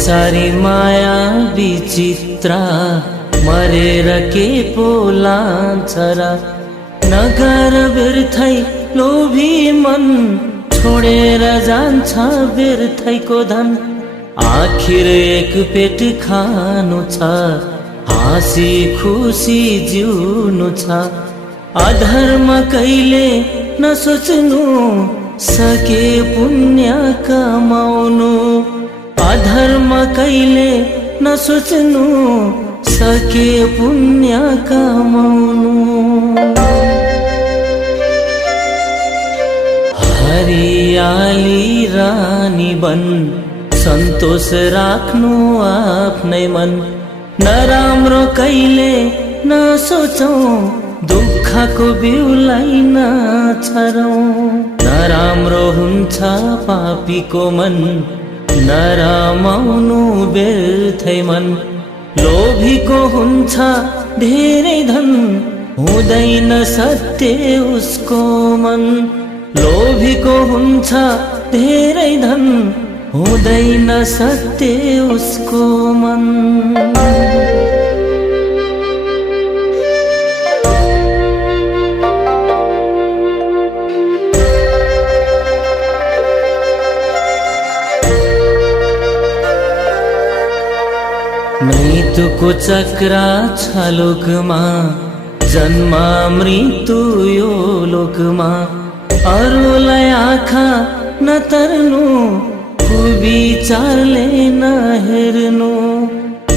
संसारी माया विचित्रा मरेर के पोलान्छ र नगर व्यर्थै लोभी मन छोडेर जान्छ व्यर्थैको धन। आखिर एक पेट खानु छ हाँसी खुसी जिउनु छ। अधर्म कहिले नसोच्नु सके पुण्य कमाउनु। अधर्म कहिले नसोच्नु सके पुण्य कमाउनु। हरियाली रानी बन सन्तोष राख्नु आफ्नै मन। नराम्रो कहिले नसोचौं दुःखको बिउलाई नछरौं। नराम्रो हुन्छ पापीको मन नरमाउनु व्यर्थै मन। लोभीको हुन्छ धेरै धन हुँदैन सत्य उसको मन। लोभीको हुन्छ धेरै धन हुँदैन सत्य उसको मन। मृत्युको चक्रा छ लोकमा जन्म मृत्यु यो लोकमा। अरूलाई आँखा नतर्नु कुविचारले नहेर्नु।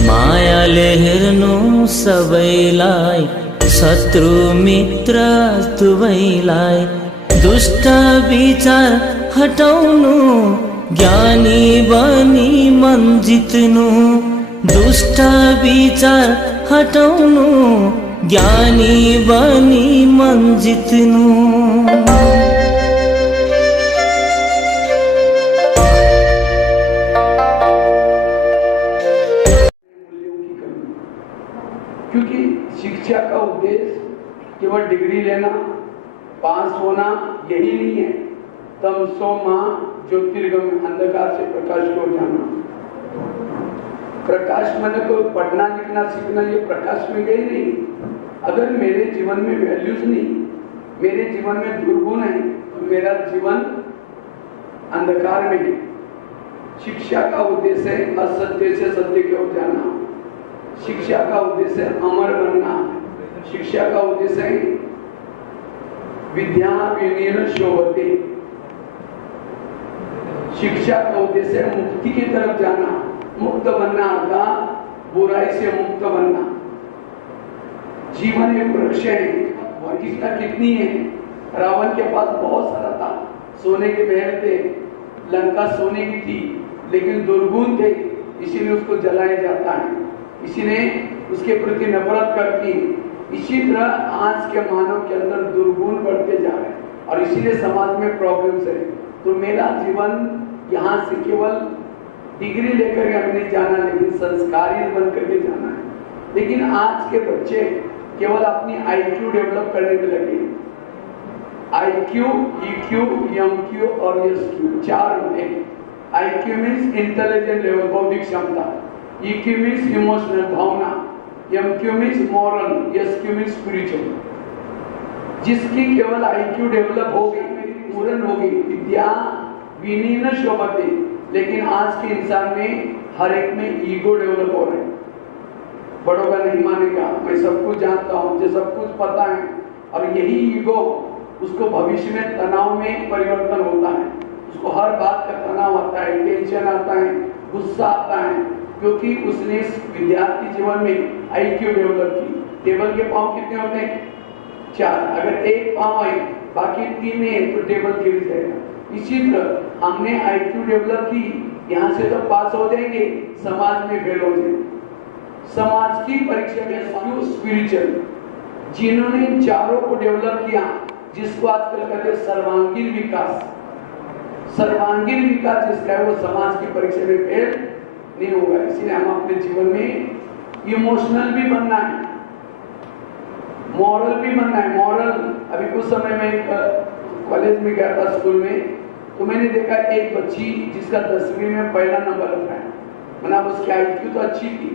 मायाले हेर्नु सबैलाई शत्रु मित्र दुवैलाई। दुष्ट विचार हटाउनु ज्ञानी बनी मन जित्नु। दुष्ट विचार हटाउनु ज्ञानी बनी मन जित्नु। क्योंकि शिक्षा का उद्देश्य केवल डिग्री लेना पास होना यही नहीं है। तमसो मां ज्योतिर्गम अंधकार से प्रकाश को जाना। प्रकाश मैंने कोई पढ़ना लिखना सीखना ये प्रकाश में गई नहीं। अगर मेरे जीवन में वैल्यूज नहीं, मेरे जीवन में दुर्गुण है तो मेरा जीवन अंधकार में है। शिक्षा का उद्देश्य है असत्य से सत्य की ओर जाना। शिक्षा का उद्देश्य है अमर बनना। शिक्षा का उद्देश्य है विद्या विनयन शोभते। शिक्षा का उद्देश्य है मुक्ति की तरफ जाना। मुक्त बनना अर्थात बुराई से मुक्त बनना। जीवन एक वृक्ष है। वैज्ञानिकता कितनी है। रावण के पास बहुत सारा था, सोने के महल थे, लंका सोने की थी, लेकिन दुर्गुण थे, इसीलिए उसको जलाया जाता है, इसीलिए उसके प्रति नफरत करती है। इसी तरह आज के मानव के अंदर दुर्गुण बढ़ते जा रहे हैं और इसीलिए समाज में प्रॉब्लम्स है। तो मेरा जीवन यहाँ से केवल डिग्री लेकर के नहीं जाना, लेकिन संस्कारी बन करके जाना है। लेकिन आज के बच्चे केवल अपनी IQ डेवलप करने में लगे। IQ, EQ, MQ और SQ 4 होते हैं। IQ मीन्स इंटेलिजेंट लेवल, बौद्धिक क्षमता। EQ मीन्स इमोशनल, भावना। MQ means moral, SQ means spiritual. जिसकी केवल IQ डेवलप हो गई, पूर्ण हो गई, विद्या विनयन शोभते। लेकिन आज के इंसान में हर एक में ईगो डेवलप हो रहे हैं। बड़ों का नहीं मानेगा, मैं सब कुछ जानता हूँ, मुझे सब कुछ पता है। और यही ईगो उसको भविष्य में तनाव में परिवर्तन होता है। उसको हर बात का तनाव आता है, टेंशन आता है, गुस्सा आता है, क्योंकि उसने विद्यार्थी जीवन में IQ डेवलप की। टेबल के पाँव कितने होते हैं? 4। अगर एक पाँव है बाकी 3 है तो टेबल गिर जाएगा। इसी तरह हमने IQ डेवलप की, यहाँ से तो पास हो जाएंगे, समाज में फेल हो जाएंगे। समाज की परीक्षा में स्पिरिचुअल, जिन्होंने चारों को डेवलप किया, जिसको आजकल कहते हैं सर्वांगीण विकास। सर्वांगीण विकास जिसका है वो समाज की परीक्षा में फेल नहीं होगा। इसलिए हम अपने जीवन में इमोशनल भी बनना है, मॉरल भी बनना है। मॉरल, अभी कुछ समय में कॉलेज में गया था, स्कूल में, तो मैंने देखा एक बच्ची जिसका 10वीं में पहला नंबर आता है, मतलब उसकी IQ तो अच्छी थी,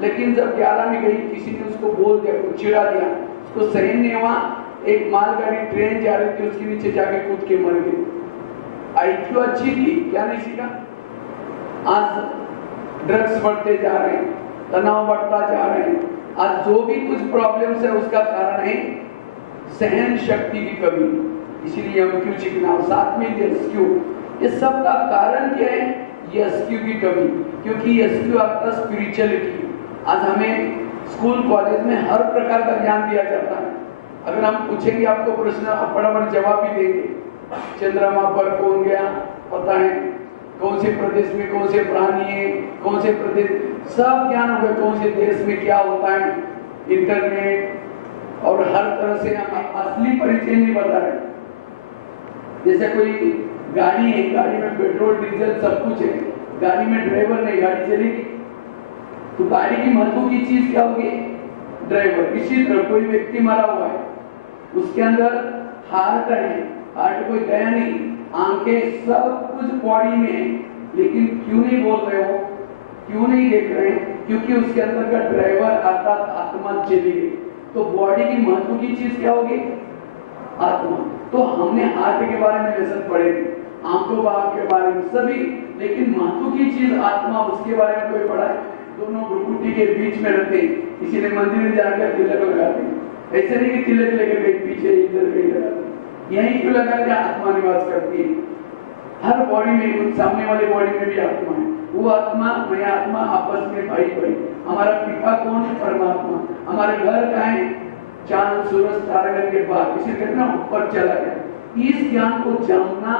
लेकिन जब 11 में गई किसी ने उसको बोल दिया, कुछ चिढ़ा दिया, उसको सहन नहीं हुआ। एक मालगाड़ी ट्रेन जा रही थी, उसके नीचे जाके कूद के मर गई। IQ अच्छी थी, क्या नहीं सीखा। आज ड्रग्स बढ़ते जा रहे हैं, तनाव बढ़ता जा रहे हैं। आज जो भी कुछ प्रॉब्लम्स है उसका कारण है सहन शक्ति की कमी। इसीलिए MQ सीखना, साथ में SQ, ये सब का कारण क्या है? ये SQ की कमी, क्योंकि SQ आपका स्पिरिचुअलिटी। आज हमें स्कूल कॉलेज में हर प्रकार का ज्ञान दिया जाता है। अगर हम पूछेंगे आपको प्रश्न, आप बराबर जवाब भी देंगे। चंद्रमा पर कौन गया पता है, कौन से प्रदेश में कौन से प्राणी है, कौन से प्रदेश, सब ज्ञान होगा। कौन से देश में क्या होता है, इंटरनेट और हर तरह से हम असली परिचय नहीं बता रहे। जैसे कोई गाड़ी है, गाड़ी में पेट्रोल डीजल सब कुछ है, गाड़ी में ड्राइवर नहीं, गाड़ी चलेगी। तो गाड़ी की महत्व की चीज क्या होगी? ड्राइवर। इसी तरह कोई व्यक्ति मरा हुआ है, उसके अंदर हार्ट है, हार्ट कोई गया नहीं, आंखें सब कुछ बॉडी में है, लेकिन क्यों नहीं बोल रहे हो, क्यों नहीं देख रहे? क्योंकि उसके अंदर का ड्राइवर अर्थात आत्मा चली गई। तो बॉडी की महत्व की चीज क्या होगी? आत्मा। तो हमने हार्ट के बारे में लेसन पढ़े, आंखों बाप के बारे में सभी, लेकिन महत्व की चीज आत्मा, उसके बारे में कोई पढ़ा है? दोनों भ्रुकुटी के बीच में रहते हैं, इसीलिए मंदिर में जाकर तिलक लगाते हैं। ऐसे नहीं कि तिलक लेकर कहीं पीछे इधर कहीं लगाते, यहीं क्यों लगाते हैं? आत्मा निवास करती है हर बॉडी में, सामने वाले बॉडी में भी आत्मा है। वो आत्मा, मैं आत्मा, आपस में भाई भाई। हमारा पिता कौन है? परमात्मा। हमारे घर का है चांद सूरज तारागण के बाद, इसे कहना ऊपर चला गया। इस ज्ञान को जानना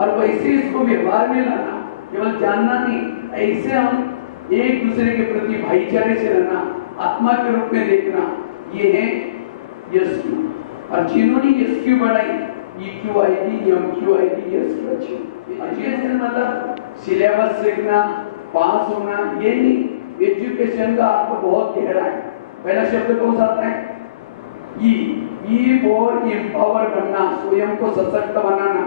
और वैसे इसको व्यवहार में लाना, केवल जानना नहीं, ऐसे हम एक दूसरे के प्रति भाईचारे से रहना, आत्मा के रूप में देखना, ये है SQ। और जिन्होंने SQ बढ़ाई, EQ आएगी, MQ आएगी, SQ अच्छी। एजुकेशन मतलब सिलेबस सीखना, पास होना, ये नहीं। एजुकेशन का आपको बहुत गहरा है। पहला शब्द कौन सा आता है? ई फॉर एम्पावर करना, स्वयं को सशक्त बनाना।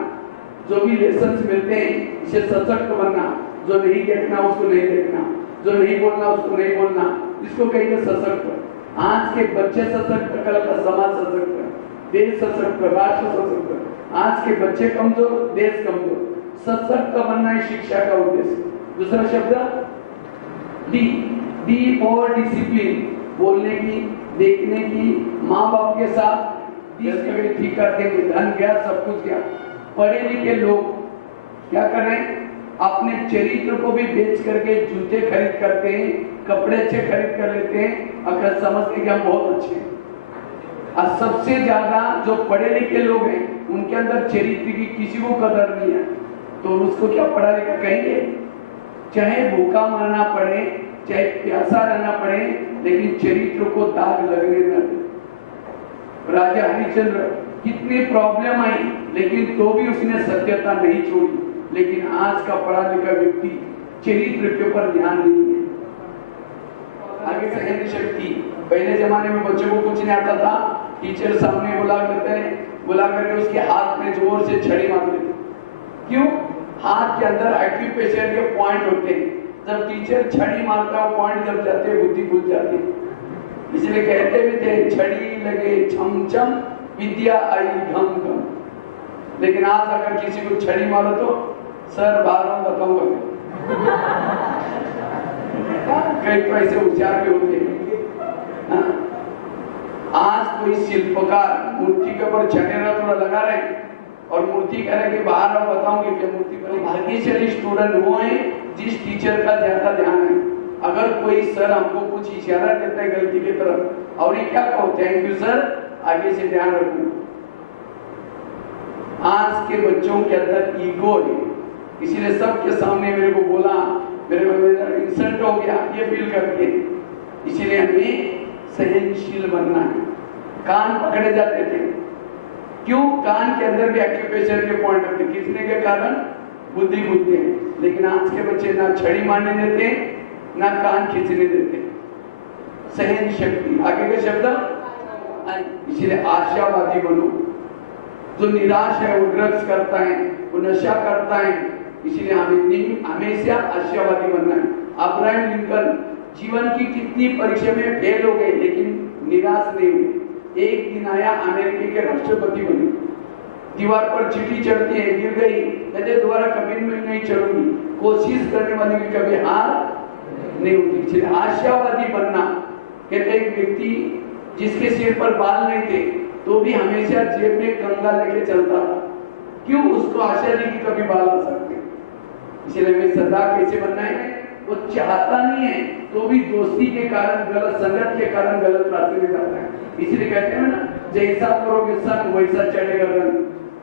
जो भी लेसन्स मिलते हैं, इसे सशक्त बनना। जो नहीं देखना उसको नहीं देखना, जो नहीं बोलना उसको नहीं बोलना, इसको कहेंगे सशक्त। आज के बच्चे सशक्त, कल का समाज सशक्त, देश सशक्त, राष्ट्र सशक्त। आज के बच्चे कमजोर, देश कमजोर। सशक्त बनना है शिक्षा का उद्देश्य। दूसरा शब्द डी फॉर डिसिप्लिन, बोलने की, देखने की, माँ बाप के साथ ठीक कर देंगे। धन गया, सब कुछ गया। पढ़े लिखे लोग क्या कर रहे हैं? अपने चरित्र को भी बेच करके जूते खरीद करते हैं, कपड़े अच्छे खरीद कर लेते हैं, अगर समझते कि हम बहुत अच्छे हैं। और सबसे ज्यादा जो पढ़े लिखे लोग हैं, उनके अंदर चरित्र की किसी को कदर नहीं है। तो उसको क्या पढ़ा लिखा कहेंगे? चाहे भूखा मरना पड़े, चाहे प्यासा रहना पड़े, लेकिन चरित्र को दाग लगने न दे। राजा हरिश्चंद्र, कितनी प्रॉब्लम आई, लेकिन तो भी उसने सत्यता नहीं छोड़ी। लेकिन आज का पढ़ा लिखा व्यक्ति चरित्र के ऊपर ध्यान नहीं है। आगे सहन शक्ति, पहले जमाने में बच्चों को कुछ नहीं आता था, टीचर सामने बुला करके उसके हाथ में जोर से छड़ी मार देते। क्यों? हाथ के अंदर एक्यूप्रेशर के पॉइंट होते हैं। जब टीचर छड़ी मारता है, पॉइंट जब जाते हैं, बुद्धि खुल जाती है। इसलिए कहते भी थे, छड़ी लगे छम छम, विद्या आई घम घम। लेकिन आज अगर किसी को छड़ी मारो तो सर बारह बताऊंगा। कई तो ऐसे उच्चार भी होते हैं। आज कोई शिल्पकार मूर्ति के ऊपर छठेरा थोड़ा लगा रहे और मूर्ति करेंगे, बाहर हम बताऊंगे कि मूर्ति पर भाग्यशाली स्टूडेंट वो है जिस टीचर का ज्यादा ध्यान है। अगर कोई सर हमको कुछ इशारा देता है गलती की तरफ, और ये क्या कहो, थैंक यू सर, आगे से ध्यान रखूं। आज के बच्चों के अंदर ईगो है, इसीलिए सबके सामने मेरे को बोला, मेरे को इंसल्ट हो गया, ये फील करके। इसीलिए हमें सहनशील बनना है। कान पकड़े जाते थे, क्यों? कान के अंदर भी एक्यूप्रेशर के पॉइंट होते, खींचने के कारण बुद्धि खुलती है। लेकिन आज के बच्चे ना छड़ी मारने देते, ना कान खींचने देते। सहन शक्ति, आगे का शब्द। इसीलिए आशावादी बनो। जो निराश है वो ड्रग्स करता है, वो नशा करता है, इसीलिए हमें हमेशा आशावादी बनना है। अब्राहम लिंकन जीवन की कितनी परीक्षा में फेल हो गए लेकिन निराश नहीं हुए। एक दिन आया, अमेरिका के राष्ट्रपति बने, दीवार पर चींटी चढ़ती है, गिर गई, कहते दोबारा कभी मैं नहीं चढ़ूंगी। कोशिश करने वाले की कभी हार नहीं होती। इसलिए आशावादी बनना। कहते एक व्यक्ति जिसके सिर पर बाल नहीं थे तो भी हमेशा जेब में कंगा लेके चलता था। क्यों? उसको आशा थी कि कभी बाल आ सकते। इसलिए हमें सदा कैसे बनना है? वो चाहता नहीं है तो भी दोस्ती के कारण, गलत संगत के कारण गलत रास्ते में जाता है। इसलिए कहते हैं ना, जैसा करोगे संग वैसा चढ़ेगा रंग।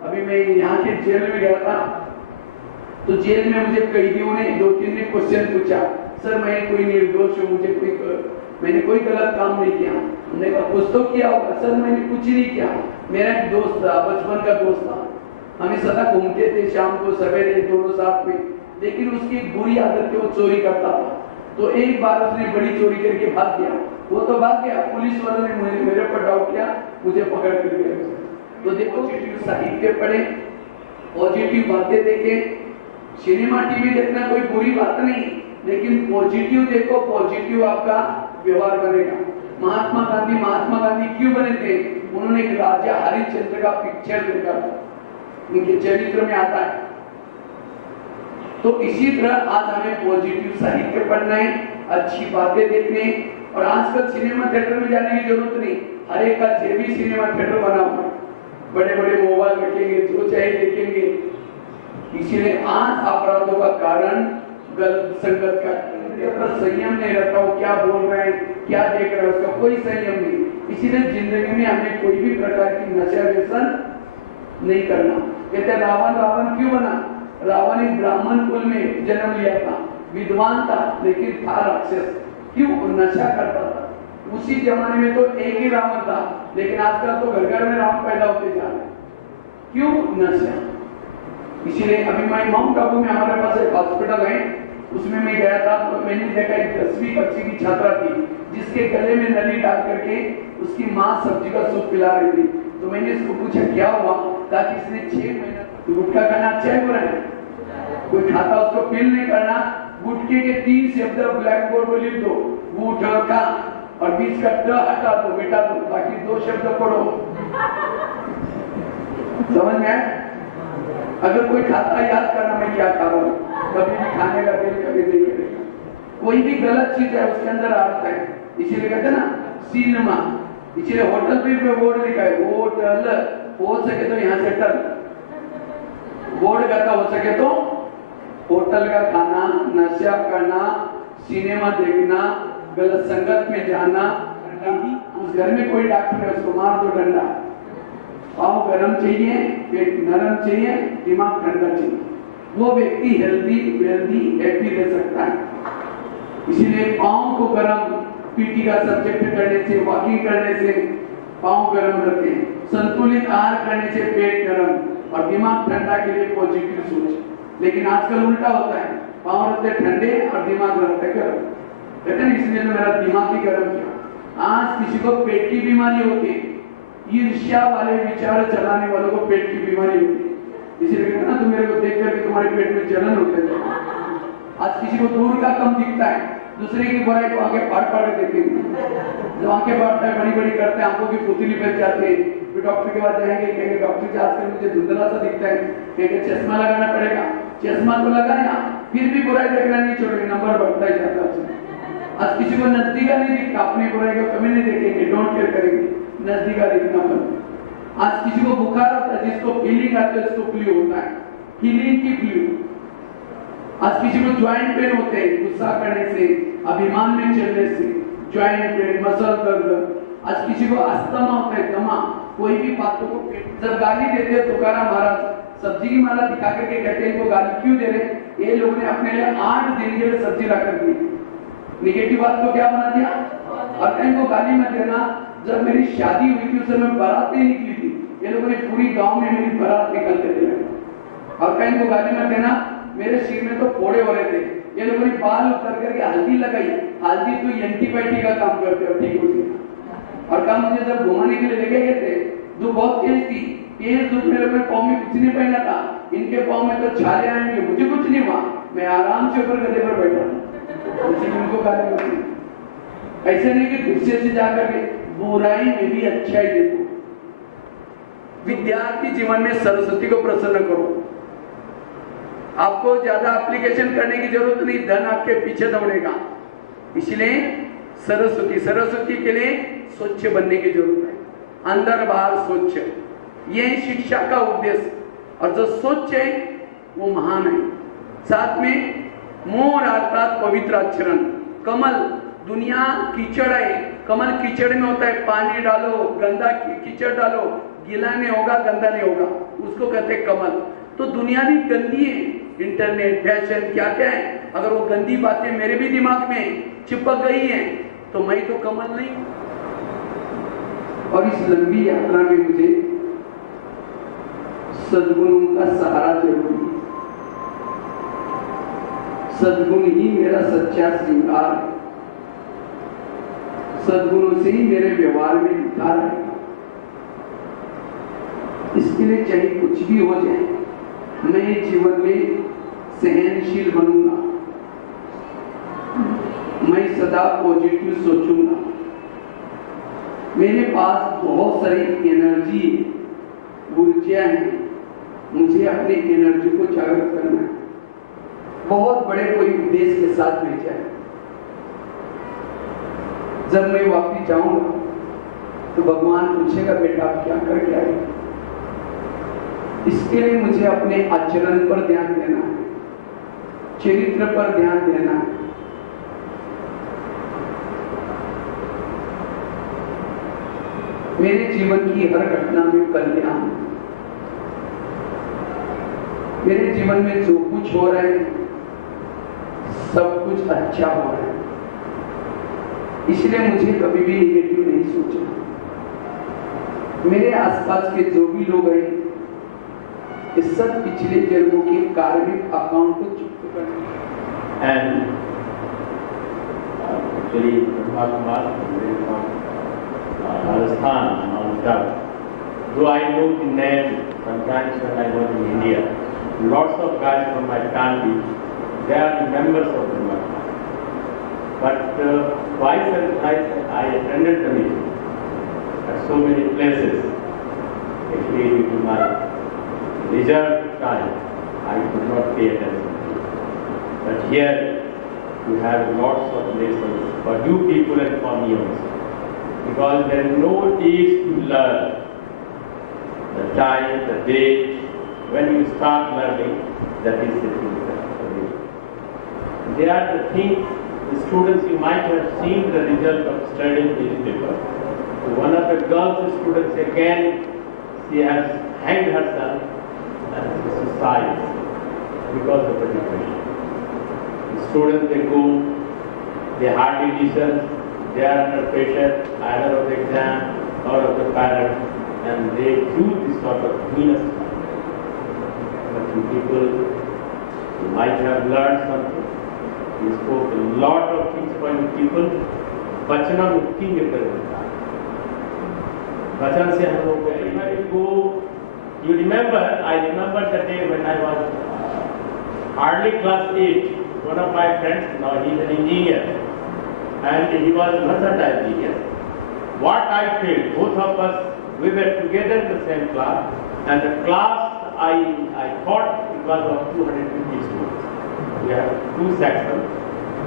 अभी मैं यहाँ के जेल में गया था तो जेल में मुझे कैदियों ने 2-3 ने क्वेश्चन पूछा, सर मैं कोई निर्दोष हूँ, मैंने कोई गलत काम नहीं किया। हमने कहा कुछ तो किया होगा। सर मैंने कुछ नहीं किया, मेरा एक दोस्त था, बचपन का दोस्त था, हमें सदा घूमते थे, शाम को सवेरे दोनों साथ में, लेकिन उसकी एक बुरी आदत थी, वो चोरी करता था। तो एक बार उसने बड़ी चोरी करके भाग गया। वो तो भाग गया, पुलिस वालों ने मेरे पर डाउट किया, मुझे पकड़ कर लिया। तो देखो, पॉजिटिव साहित्य पढ़े, पॉजिटिव बातें देखें। सिनेमा टीवी देखना कोई बुरी बात नहीं, लेकिन पॉजिटिव देखो, पॉजिटिव आपका व्यवहार बनेगा। महात्मा गांधी क्यों बने थे? उन्होंने एक राजा हरिश्चंद्र का पिक्चर देखा था, उनके चरित्र में आता है। तो इसी तरह आज हमें पॉजिटिव साहित्य पढ़ना है, अच्छी बातें देखने। और आजकल सिनेमा थिएटर में जाने की जरूरत नहीं, हर एक का जेबी सिनेमा थिएटर बना हुआ है, बड़े बड़े मोबाइल रखेंगे, जो चाहे देखेंगे। इसीलिए आज अपराधों का कारण गलत संगत का, संयम नहीं रहता, वो क्या बोल रहे हैं, क्या देख रहे हैं, उसका कोई संयम नहीं। इसीलिए जिंदगी में हमें कोई भी प्रकार की नशा व्यसन नहीं करना। कहते रावण क्यों बना? रावण एक ब्राह्मण कुल में जन्म लिया था, विद्वान था, लेकिन था राक्षस। क्यों? नशा करता था। उसी जमाने में तो एक ही रावण था, लेकिन आजकल तो घर घर में रावण पैदा होते जा रहे हैं। क्यों? नशा। इसीलिए अभी मैं माउंट आबू में, हमारे पास एक हॉस्पिटल है, उसमें मैं गया था तो मैंने देखा एक 10वीं कक्षा की छात्रा थी जिसके गले में नली डाल करके उसकी माँ सब्जी का सूप पिला रही थी। तो मैंने इसको पूछा क्या हुआ? ताकि इसने 6 महीना गुटखा खाना अच्छा है, बुरा है? कोई खाता उसको फील नहीं करना। गुटखे के 3 शब्द ब्लैक बोर्ड पर लिख दो, गुटखा, और बीच का ट हटा दो, बेटा दो, बाकी 2 शब्द पढ़ो। समझ में आया? अगर कोई खाता, याद करना मैं क्या खा रहा हूँ, कभी भी खाने का दिल कभी नहीं करेगा। कोई भी गलत चीज है उसके अंदर आता है। इसीलिए कहते हैं ना सिनेमा, इसीलिए होटल पे बोर्ड लिखा है, होटल, हो सके तो यहाँ से टल, बोर्ड कहता हो सके तो होटल का खाना, नशा करना, सिनेमा देखना, गलत संगत में जाना। उस घर में कोई डॉक्टर है उसको मार दो डंडा। पाँव गरम चाहिए, पेट नरम चाहिए, दिमाग ठंडा चाहिए, वो व्यक्ति हेल्दी हैप्पी रह सकता है। इसीलिए पाँव को गरम, पीटी का सब्जेक्ट करने से, वॉकिंग करने से पाँव गरम रहते हैं। संतुलित आहार करने से पेट गरम, और दिमाग ठंडा के लिए पॉजिटिव सोच। लेकिन आजकल उल्टा होता है, पाँव रहते ठंडे और दिमाग रहते गरम। कहते हैं इसलिए तो मेरा दिमाग ही गरम किया। आज किसी को पेट की बीमारी होती है, ईर्ष्या वाले विचार चलाने वालों को पेट की बीमारी होती है। इसीलिए कहते ना, तुम मेरे को देख करके तुम्हारे पेट में जलन होते हैं। आज किसी को दूर का कम दिखता है, दूसरे की बुराई को आगे फाड़ के देखेंगे। जो आंखें फाड़ता है, बड़ी बड़ी करते हैं, आंखों की पुतली बच जाती है, फिर डॉक्टर के पास जाएंगे, कहेंगे डॉक्टर जी आजकल मुझे धुंधला सा दिखता है, कहेंगे चश्मा लगाना पड़ेगा। चश्मा तो लगाया, फिर भी बुराई देखना नहीं छोड़ेंगे, नंबर बढ़ता ही जाता है। आज किसी को नजदीका नहीं दिखता, अपनी बुराई को कभी नहीं देखेंगे, डोंट केयर करेंगे, नजदीका देखना बंद। आज किसी को बुखार होता है, जिसको फीलिंग आती है उसको फ्लू होता है, फीलिंग की फ्लू। आज किसी को ज्वाइंट पेन होते हैं, गुस्सा करने से, अभिमान में चलने से, ज्वाइंट पेन, मसल दर्द। आज किसी को अस्थमा होता है, दमा, कोई भी बातों को। जब गाली देते हैं तुकाराम महाराज सब्जी की माला दिखा करके कहते हैं इनको गाली क्यों दे रहे? ये लोग ने अपने लिए 8 दिन के लिए सब्जी ला कर दी। निगेटिव बात को क्या बना दिया? और इनको गाली मत देना। जब मेरी शादी हुई थी उस समय बारात नहीं निकली थी, ये लोगों ने पूरी गांव में मेरी बारात निकल के दिया। और कहीं को गाली मत देना, मेरे सिर में तो फोड़े हो रहे थे, ये लोगों ने बाल उतर करके हल्दी लगाई। हल्दी तो एंटीबायोटिक का काम करते हो, ठीक होती है। और कल मुझे जब घुमाने के लिए लेके गए थे, धूप बहुत तेज थी, तेज धूप में लोगों ने पाँव में कुछ नहीं पहना था, इनके पाँव में तो छाले आएंगे, मुझे कुछ नहीं हुआ, मैं आराम से ऊपर गधे पर बैठा, उसी उनको गाली होती है। ऐसे नहीं कि गुस्से से जाकर के बुराई में भी अच्छाई देखो। विद्यार्थी जीवन में सरस्वती को प्रसन्न करो। आपको ज्यादा एप्लीकेशन करने की जरूरत नहीं, धन आपके पीछे दौड़ेगा। इसलिए सरस्वती के लिए स्वच्छ बनने की जरूरत है, अंदर बाहर स्वच्छ। यह शिक्षा का उद्देश्य, और जो स्वच्छ है वो महान है। साथ में मोर अर्थात पवित्र आचरण। कमल दुनिया कीचड़ है, कमल कीचड़ में होता है, पानी डालो, गंदा कीचड़ डालो, गीला नहीं होगा, गंदा नहीं होगा, उसको कहते हैं कमल। तो दुनिया भी गंदी है, इंटरनेट, फैशन, क्या क्या है। अगर वो गंदी बातें मेरे भी दिमाग में चिपक गई हैं तो मैं तो कमल नहीं। और इस लंबी यात्रा में मुझे सद्गुणों का सहारा जरूरी है। सद्गुण ही मेरा सच्चा श्रृंगार है, सद्गुणों से ही मेरे व्यवहार में निखार है। इसके लिए चाहे कुछ भी हो जाए, मैं जीवन में सहनशील बनूंगा, मैं सदा पॉजिटिव सोचूंगा। मेरे पास बहुत सारी एनर्जी, ऊर्जा है, मुझे अपनी एनर्जी को जागृत करना है। बहुत बड़े कोई उद्देश्य के साथ भेजा है। जब मैं वापिस जाऊंगा तो भगवान पूछेगा, बेटा आप क्या करके आए? इसके लिए मुझे अपने आचरण पर ध्यान देना है, चरित्र पर ध्यान देना है। मेरे जीवन की हर घटना में कल्याण, मेरे जीवन में जो कुछ हो रहा है सब कुछ अच्छा हो रहा है। इसलिए मुझे कभी भी नेगेटिव नहीं सोचना। मेरे आसपास के जो भी लोग हैं, इस सब पिछले जन्मों के कार्मिक अकाउंट को चुप करना। And actually, Rajasthan, Mount. Though I know the name sometimes when I was in India, lots of guys from my family, they are members of the Mount. But twice and thrice I attended the meeting at so many places. Actually, due to my reserved time, I could not pay attention. But here, you have lots of lessons for you people and for me also. Because there is no age to learn. The time, the date, when you start learning, that is the thing. They are the things, the students, you might have seen the result of studying newspaper. So one of the girls students again, she has hanged herself and suicide because of the depression. The students, they go, they hardly listen, they are under pressure either of the exam or of the parents, and they do this sort of heinous crime. But you people, you might have learned something. You spoke a lot of things for you people. बचना मुक्ति के परिवर्तन, बचन से हम लोग को, you remember, I remember the day when I was hardly class 8, one of my friends, now he is an engineer, and he was a versatile engineer. What I felt, both of us, we were together in the same class, and the class I thought it was of 250 students. We have 2 sections,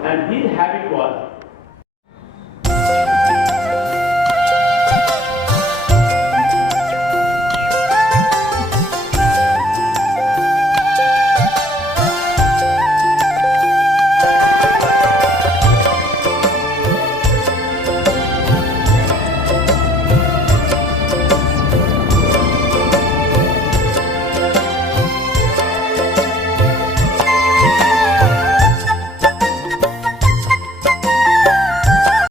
and his habit was